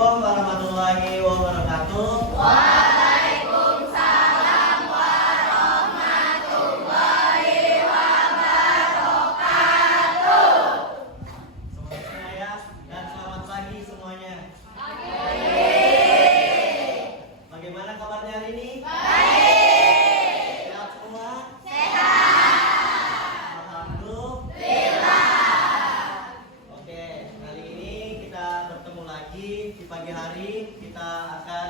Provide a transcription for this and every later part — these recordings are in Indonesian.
Assalamualaikum warahmatullahi wabarakatuh. Waalaikumsalam warahmatullahi wabarakatuh. Semuanya ya, dan selamat pagi semuanya. Bagaimana kabarnya hari ini? Baik. Sehat semua? Sehat. Alhamdulillah. Oke, kali ini kita bertemu lagi di pagi hari. Kita akan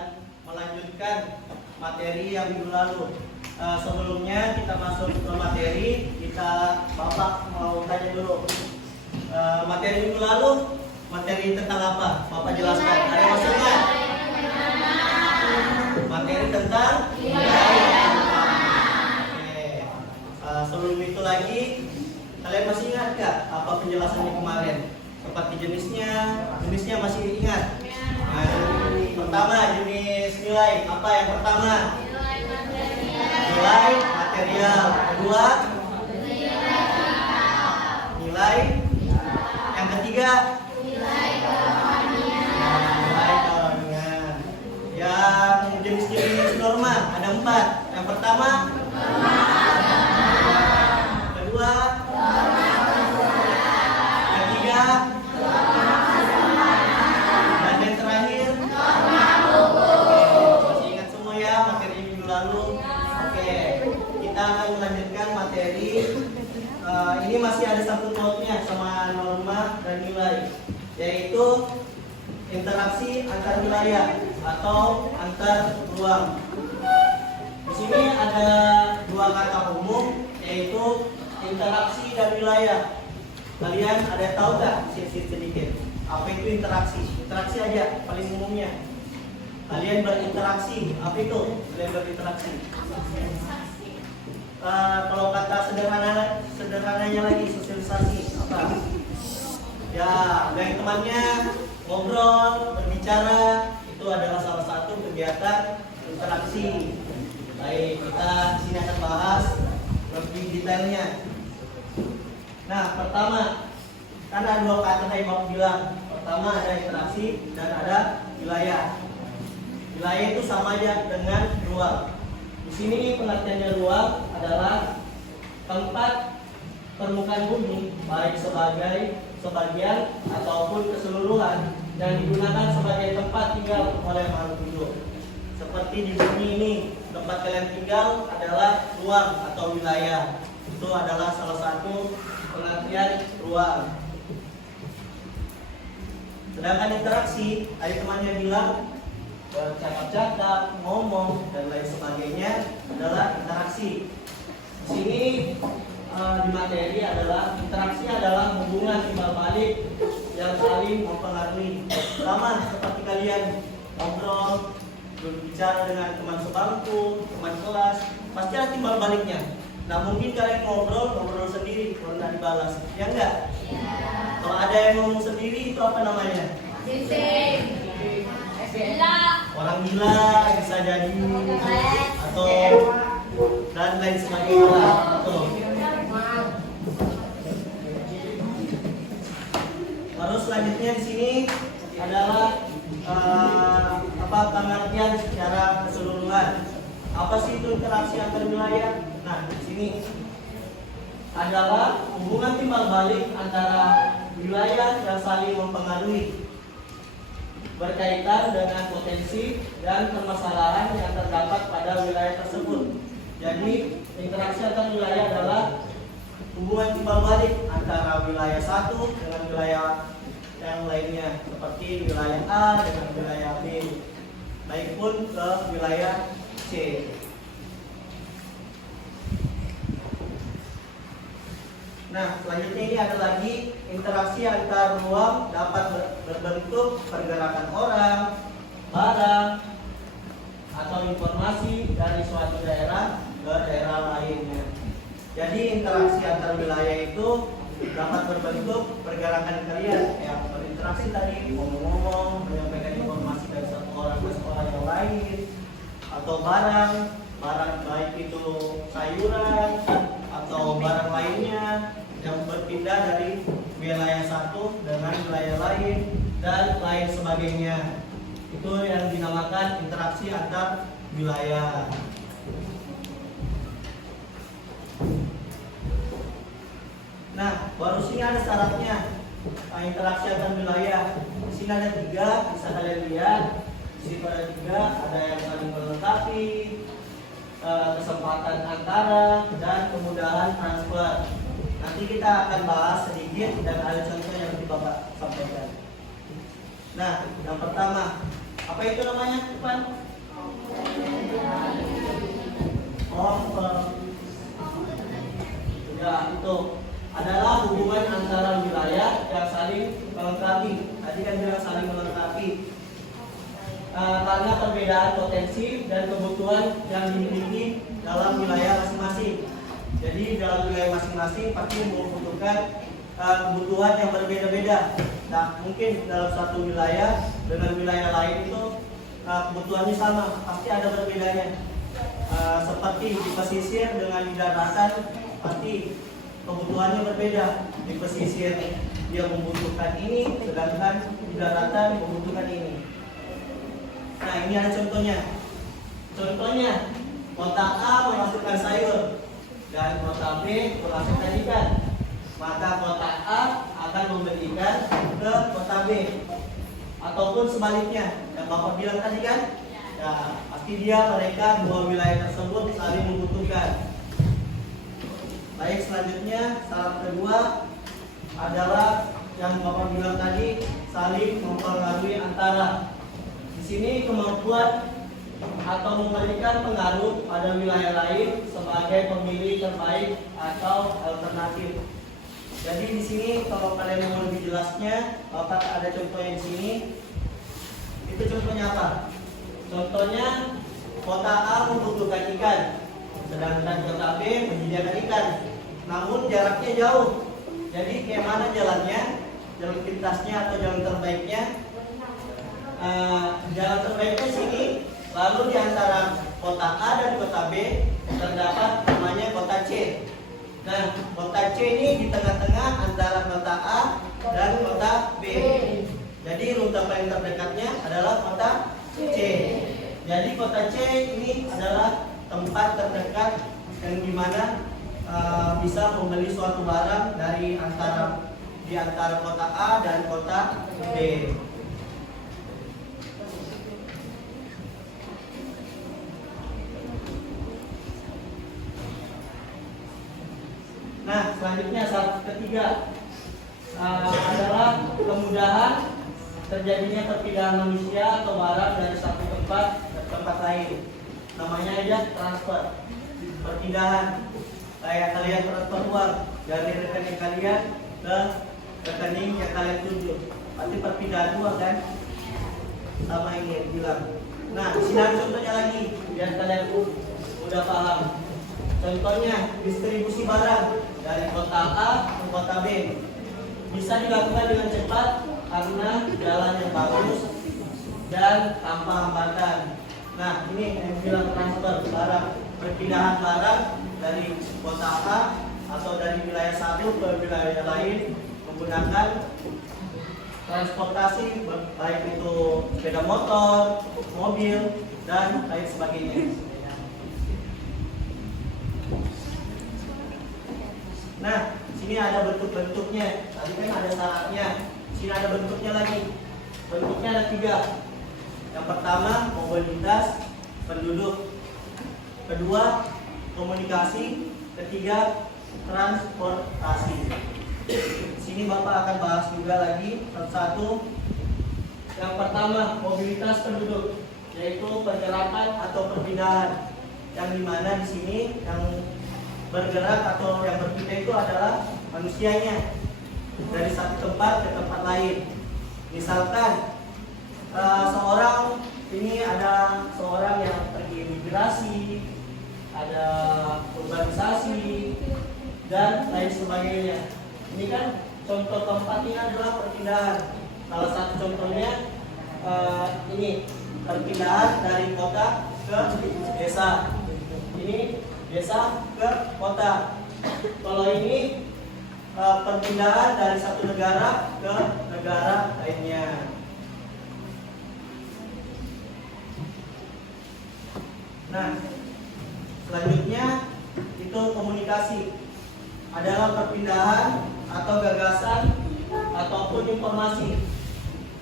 melanjutkan materi yang minggu lalu. Sebelumnya kita masuk ke materi, Bapak mau tanya dulu. Materi minggu lalu, materi tentang apa? Bapak jelaskan. Ada yang masih ingat? Materi tentang nilai. Oke. Sebelum itu lagi, kalian masih ingat gak apa penjelasannya kemarin? Seperti jenisnya masih ingat? Nah, pertama jenis nilai. Apa yang pertama? Nilai material. Kedua, nilai. Yang ketiga, nilai kerohanian. Yang jenis-jenis norma ada 4. Yang pertama, kedua, ketiga, dan yang terakhir. Masih ingat semua ya materi minggu lalu? Oke, kita akan melanjutkan materi. Ini masih ada sangkut pautnya sama norma dan nilai, yaitu interaksi antar wilayah atau antar ruang. Di sini ada 2 kata umum, yaitu interaksi dan wilayah. Kalian ada tahu nggak sedikit apa itu interaksi? Interaksi aja paling umumnya. Kalian berinteraksi, apa itu? Kalian berinteraksi. Kalau kata sederhananya lagi, sosialisasi apa? Ya, dengan temannya ngobrol, berbicara, itu adalah salah satu kegiatan interaksi. Baik, kita di sini akan bahas lebih detailnya. Nah, pertama, kan ada 2 kata yang Bapak bilang. Pertama ada interaksi dan ada wilayah. Wilayah itu sama aja dengan ruang. Di sini pengertiannya ruang adalah tempat permukaan bumi, baik sebagian ataupun keseluruhan, yang digunakan sebagai tempat tinggal oleh makhluk hidup. Seperti di bumi ini, tempat kalian tinggal adalah ruang atau wilayah. Itu adalah salah satu pengertian ruang. Sedangkan interaksi, tadi temannya bilang bercakap-cakap, ngomong, dan lain sebagainya adalah interaksi. Di sini di materi adalah interaksi adalah hubungan timbal balik yang saling mempengaruhi. Sama seperti kalian ngobrol, berbicara dengan teman sebangku, teman kelas, pasti ada timbal baliknya. Nah, mungkin kalian ngobrol sendiri kalau tidak dibalas, ya enggak? Kalau ada yang ngomong sendiri itu apa namanya? Orang gila bisa jadi, atau dan lain sebagainya. Betul. Lalu selanjutnya di sini adalah pengertian secara keseluruhan. Apa sih itu interaksi antar wilayah? Nah, di sini adalah hubungan timbal balik antara wilayah yang saling mempengaruhi, berkaitan dengan potensi dan permasalahan yang terdapat pada wilayah tersebut. Jadi, interaksi antar wilayah adalah hubungan timbal balik antara wilayah satu dengan wilayah yang lainnya, seperti wilayah A dengan wilayah B, baik pun ke wilayah C. Nah, selanjutnya ini ada lagi interaksi antar ruang dapat berbentuk pergerakan orang, barang, atau informasi dari suatu daerah ke daerah lainnya. Jadi interaksi antar wilayah itu dapat berbentuk pergerakan kalian yang berinteraksi tadi, ngomong-ngomong, menyampaikan informasi dari satu orang ke sekolah yang lain, atau barang baik itu sayuran atau barang lainnya yang berpindah dari wilayah satu dengan wilayah lain dan lain sebagainya. Itu yang dinamakan interaksi antar wilayah. Nah, baru sini ada syaratnya. Interaksi antar wilayah. Di sini ada 3, bisa kalian lihat. Di situ ada 3, ada yang saling melengkapi, kesempatan antara, dan kemudahan transfer. Nanti kita akan bahas sedikit dan ada contoh yang nanti Bapak sampaikan. Nah, yang pertama, apa itu namanya, Ipan? Offer. Ya, itu adalah hubungan antara wilayah yang saling melengkapi. Tadi kan bilang saling melengkapi. Karena perbedaan potensi dan kebutuhan yang dimiliki dalam wilayah masing-masing. Jadi dalam wilayah masing-masing pasti membutuhkan kebutuhan yang berbeda-beda. Nah, mungkin dalam satu wilayah dengan wilayah lain itu kebutuhannya sama, pasti ada berbedanya. Seperti di pesisir dengan di daratan pasti kebutuhannya berbeda. Di pesisir dia membutuhkan ini, sedangkan di daratan membutuhkan ini. Nah, ini ada contohnya. Contohnya, kota A memasukkan sayur dan kota B memasukkan ikan. Maka kota A akan memberikan ke kota B. Ataupun sebaliknya, yang Bapak bilang tadi kan? Ya, pasti mereka dua wilayah tersebut saling membutuhkan. Baik, selanjutnya syarat kedua adalah yang Bapak bilang tadi, saling mempengaruhi antara. Di sini kemampuan atau memberikan pengaruh pada wilayah lain sebagai pemilih terbaik atau alternatif. Jadi di sini kalau kalian mau lebih jelasnya, Bapak ada contohnya di sini. Itu contohnya apa? Contohnya kota A membutuhkan ikan, sedangkan kota B menyediakan ikan. Namun jaraknya jauh. Jadi kayak mana jalannya? Jalan pintasnya atau jalan terbaiknya? Jalan terbaiknya sini. Lalu di antara kota A dan kota B terdapat namanya kota C. Nah, kota C ini di tengah-tengah antara kota A dan kota B. Jadi rute paling terdekatnya adalah kota C. Jadi kota C ini adalah tempat terdekat yang dimana bisa membeli suatu barang dari di antara kota A dan kota B. Nah, selanjutnya syarat ketiga adalah kemudahan terjadinya perpindahan manusia atau barang dari satu tempat ke tempat lain. Namanya aja transfer, perpindahan. Kayak kalian transfer uang dari rekening kalian ke rekening yang kalian tuju. Pasti perpindahan uang kan? Sama ini bilang. Nah, di sini ada contohnya lagi biar kalian udah paham. Contohnya distribusi barang dari kota A ke kota B bisa dilakukan dengan cepat karena jalan yang bagus dan tanpa hambatan. Nah, ini yang bilang transfer barang, perpindahan barang dari kota A atau dari wilayah satu ke wilayah lain menggunakan transportasi baik itu sepeda motor, mobil, dan lain sebagainya. Nah, sini ada bentuk-bentuknya. Tadi kan ada syaratnya. Sini ada bentuknya lagi. Bentuknya ada 3. Yang pertama, mobilitas penduduk. Kedua, komunikasi. Ketiga, transportasi. Sini Bapak akan bahas juga lagi satu. Yang pertama, mobilitas penduduk, yaitu pergerakan atau perpindahan. Yang dimana di sini yang bergerak atau yang berpindah itu adalah manusianya dari satu tempat ke tempat lain. Misalkan ada seorang yang pergi migrasi, ada urbanisasi dan lain sebagainya. Ini kan contoh tempatnya adalah perpindahan. Salah satu contohnya ini perpindahan dari kota ke desa. Ini desa ke kota. Kalau ini perpindahan dari satu negara ke negara lainnya. Nah, selanjutnya itu komunikasi adalah perpindahan atau gagasan ataupun informasi.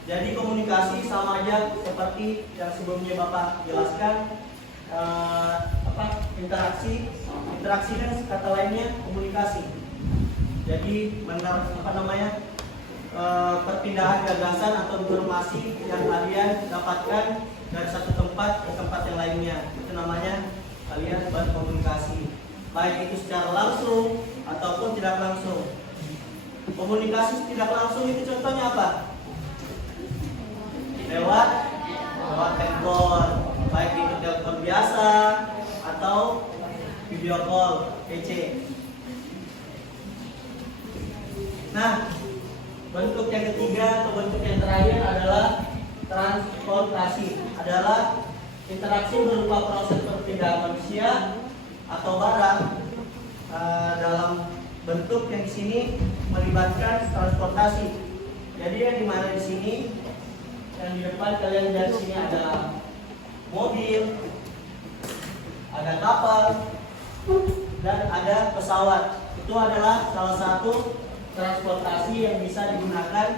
Jadi komunikasi sama aja seperti yang sebelumnya Bapak jelaskan, interaksi kan kata lainnya komunikasi. Jadi perpindahan gagasan atau informasi yang kalian dapatkan dari satu tempat ke tempat yang lainnya, itu namanya kalian berkomunikasi, baik itu secara langsung ataupun tidak langsung. Komunikasi tidak langsung itu contohnya apa? Lewat telepon, baik itu telepon biasa atau video call PC. Nah, bentuk yang ketiga atau bentuk yang terakhir adalah transportasi, adalah interaksi berupa proses perpindahan manusia atau barang dalam bentuk yang di sini melibatkan transportasi. Jadi yang dimana di sini, yang di depan kalian lihat sini ada mobil, ada kapal, dan ada pesawat. Itu adalah salah satu transportasi yang bisa digunakan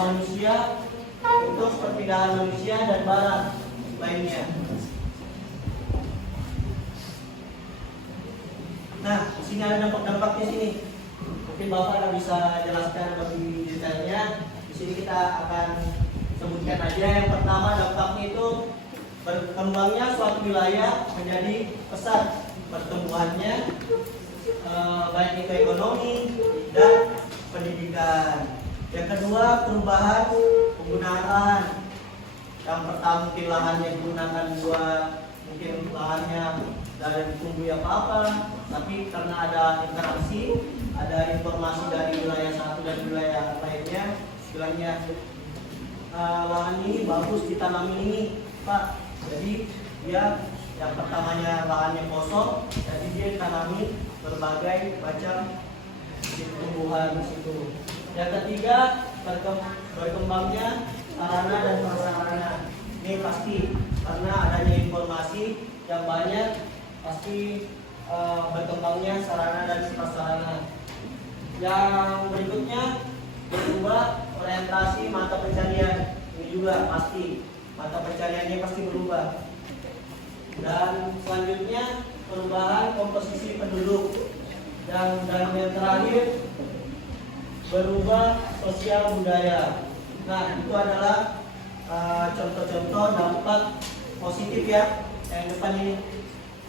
manusia untuk perpindahan manusia dan barang lainnya. Nah, di sini ada dampak-dampaknya sini. Mungkin Bapak nggak bisa jelaskan lebih detailnya. Di sini kita akan sebutkan aja. Yang pertama, dampaknya itu berkembangnya suatu wilayah menjadi pesat pertumbuhannya, baik itu ekonomi dan pendidikan. Yang kedua, perubahan penggunaan lahan. Yang pertama mungkin lahannya digunakan buat mungkin lahannya dari tumbuh apa-apa, tapi karena ada interaksi, ada informasi dari wilayah satu dan wilayah lainnya, istilahnya lahan ini bagus ditanami ini, Pak. Jadi dia yang pertamanya lahannya kosong, jadi dia ditanami berbagai macam tumbuhan di situ. Yang ketiga, berkembangnya sarana dan prasarana. Ini pasti karena adanya informasi yang banyak, pasti berkembangnya sarana dan prasarana. Yang berikutnya, berubah orientasi mata pencarian. Ini juga pasti mata pencariannya pasti berubah. Dan selanjutnya, perubahan komposisi penduduk. Dan yang terakhir, berubah sosial budaya. Nah, itu adalah contoh-contoh dampak positif ya, yang depan ini,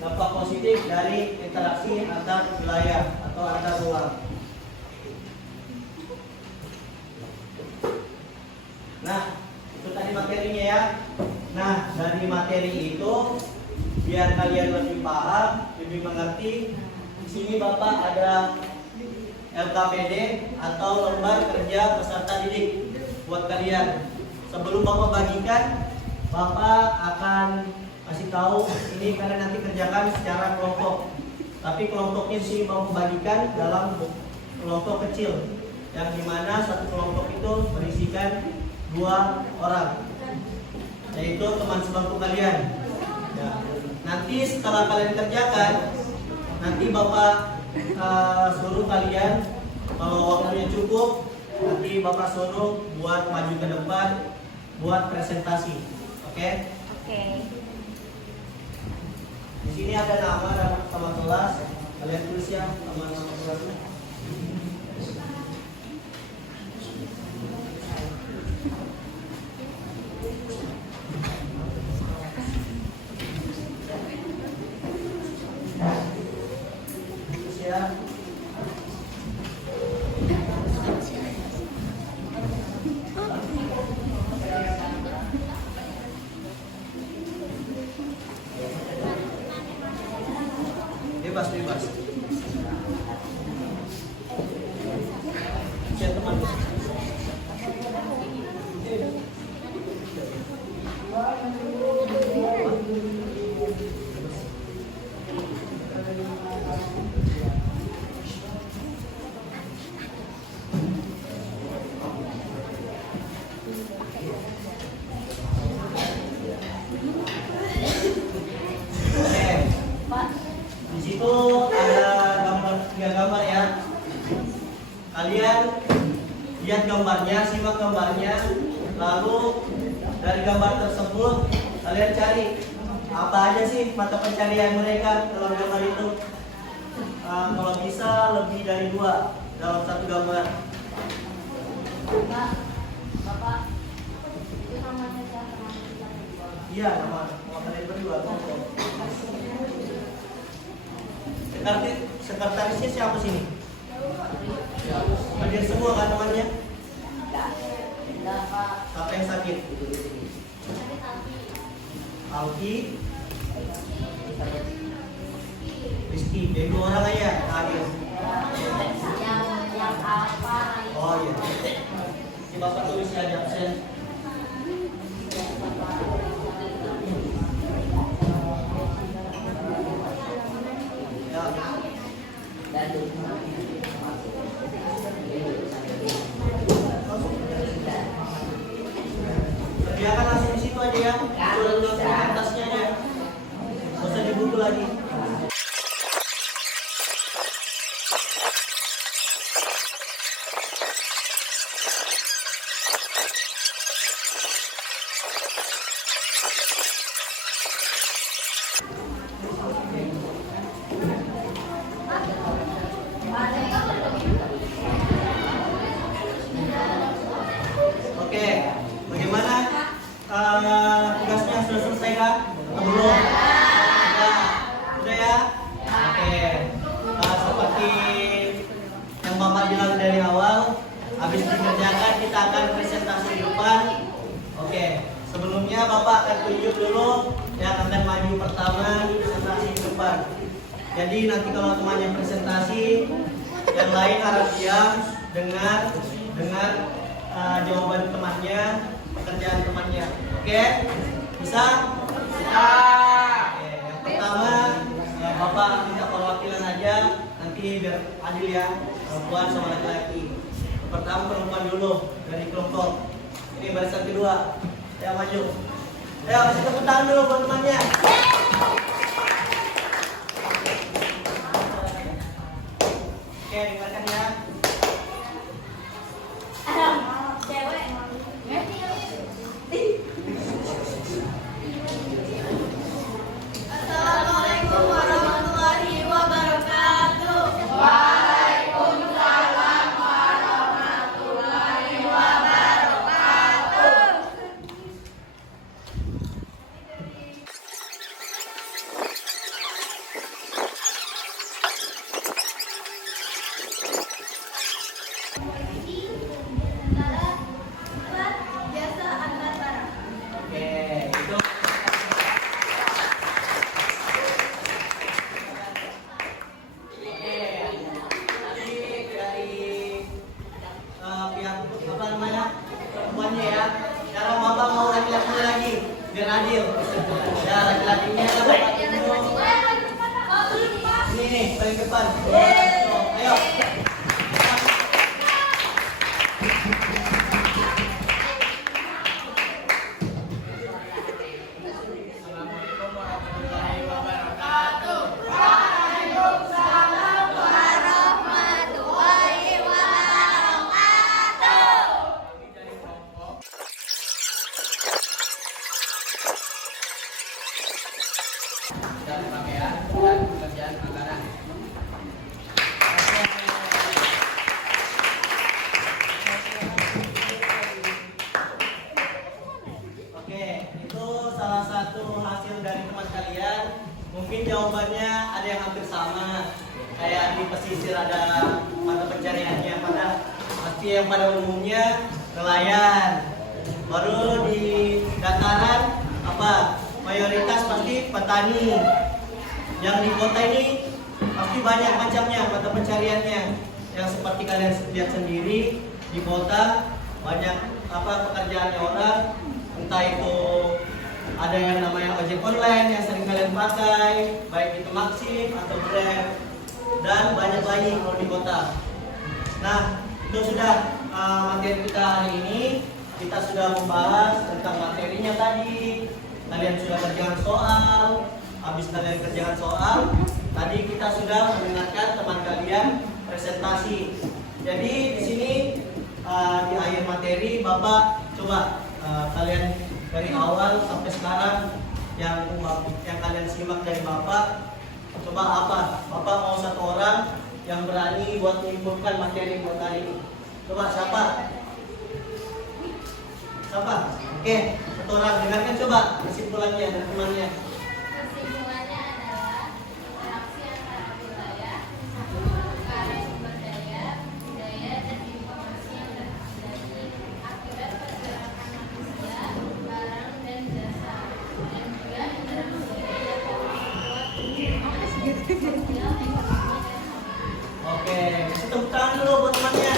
dampak positif dari interaksi antar wilayah atau antar ruang. Nah, itu tadi materinya ya. Nah, dari materi itu biar kalian lebih paham, lebih mengerti, di sini Bapak ada LKPD atau lembar kerja peserta didik buat kalian. Sebelum Bapak bagikan, Bapak akan kasih tahu ini kalian nanti kerjakan secara kelompok. Tapi kelompoknya di sini Bapak bagikan dalam kelompok kecil, yang dimana satu kelompok itu berisikan 2 orang, yaitu teman sebangku kalian. Ya. Nanti setelah kalian kerjakan, nanti Bapak suruh kalian, kalau waktunya cukup, nanti Bapak suruh buat maju ke depan buat presentasi. Oke? Oke. Di sini ada nama sama kelas. Kalian tulis ya nama kelasnya. Tulis ya. Bebas. gambarnya, simak gambarnya. Lalu dari gambar tersebut kalian cari apa aja sih mata pencarian mereka dalam gambar itu. Kalau bisa lebih dari 2 dalam satu gambar. Bapak, itu namanya siapa? Iya, nama kalian berdua. Sekretarisnya siapa sini? Hadir semua kan temannya? Enggak, Pak. Siapa yang sakit? Alki, Rizky, jadi 2 orang aja hadir. Yang apa? Oh iya. Si bapak tulis aja absen. Ya. Kerjakan langsung di situ aja ya. Surat dokumentasinya aja. Nggak usah di buku lagi. Oke, bagaimana tugasnya sudah selesai kah? Atau belum? Sudah ya? Oke, seperti yang Bapak bilang dari awal, habis dikerjakan kita akan presentasi di depan. Oke, sebelumnya Bapak akan tunjuk dulu yang akan maju pertama presentasi di depan. Jadi nanti kalau temannya presentasi, yang lain harus diam dengar jawaban temannya, pekerjaan temannya. Oke? Bisa? Bisa. Oke, yang pertama ya Bapak minta perwakilan aja, nanti biar adil ya, perempuan sama laki-laki. Pertama perempuan dulu dari kelompok. Ini barisan kedua. Ya maju. Ayo kasih tepuk tangan dulu buat temannya. Oke, dengarkan ya. Cewek. Assalamualaikum warahmatullahi wabarakatuh. Waalaikumsalam warahmatullahi wabarakatuh. Jasa antar barang. Oke, itu. Oke, tadi dari pihak apa namanya perempuannya ya. Sekarang Bapak mau laki-lakinya lagi biar adil. Ya laki-lakinya dapat itu. Ini nih paling depan. Ayo. Assalamualaikum warahmatullahi wabarakatuh. Waalaikumsalam warahmatullahi wabarakatuh. Kami dari kelompok dan pakaian dan pekerjaan makanan. Oke, itu salah satu hasil dari teman kalian. Mungkin jawabannya ada yang hampir sama. Kayak di pesisir ada mata pencariannya yang pada umumnya nelayan. Baru di dataran apa? Mayoritas pasti petani. Yang di kota ini pasti banyak macamnya mata pencariannya. Yang seperti kalian lihat sendiri di kota banyak apa pekerjaannya orang, entah itu ada yang namanya ojek online yang sering kalian pakai, baik itu Maxim atau Grab, dan banyak lagi kalau di kota. Nah, itu sudah materi kita hari ini. Kita sudah membahas tentang materinya tadi. Kalian sudah kerjakan soal. Habis kalian kerjakan soal, tadi kita sudah mendengarkan teman kalian presentasi. Jadi di sini di akhir materi Bapak coba kalian dari awal sampai sekarang yang kalian simak dari Bapak, coba apa? Bapak mau satu orang yang berani buat menyimpulkan materi buat hari ini. Coba siapa? Siapa? Oke, satu orang dengarkan coba kesimpulannya dan temannya. Kesimpulannya adalah interaksi antara wilayah, karya sumber daya, budaya, dan informasi yang terjadi akibat pergerakan manusia, barang, dan jasa, dan juga interaksi yang dapat membuat sosial, ekonomi, dan Oke, kasih tepuk tangan dulu buat temannya.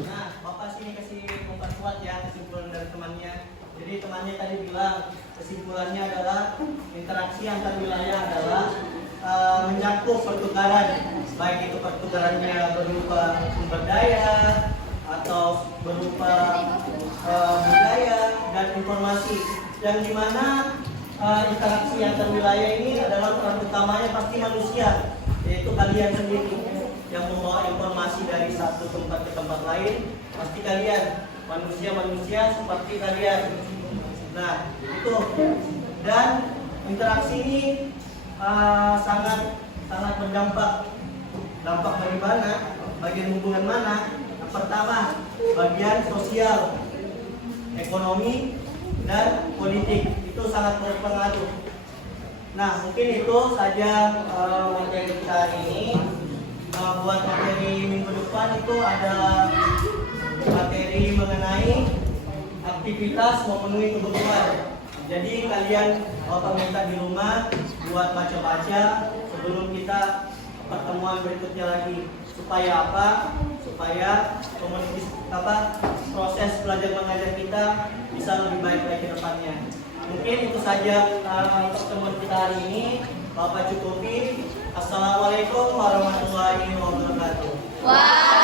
Nah, Bapak sini kasih memperkuat ya kesimpulan dari temannya. Jadi temannya tadi bilang kesimpulannya adalah interaksi antar wilayah adalah mencakup pertukaran, baik itu pertukarannya berupa sumber daya atau berupa budaya dan informasi, yang dimana interaksi antar wilayah ini adalah peran utamanya pasti manusia, yaitu kalian sendiri yang membawa informasi dari satu tempat ke tempat lain. Pasti kalian manusia seperti kalian. Nah itu, dan interaksi ini sangat berdampak. Dampak bagaimana? Bagian hubungan mana? Yang pertama, bagian sosial, ekonomi, dan politik. Itu sangat berpengaruh. Nah, mungkin itu saja materi kita hari ini. Buat materi minggu depan itu ada materi mengenai aktivitas memenuhi kebutuhan. Jadi kalian Bapak minta di rumah buat baca-baca sebelum kita pertemuan berikutnya lagi. Supaya apa? Supaya proses belajar mengajar kita bisa lebih baik lagi ke depannya. Mungkin itu saja pertemuan kita hari ini. Bapak cukupi. Assalamualaikum warahmatullahi wabarakatuh. Waalaikumsalam.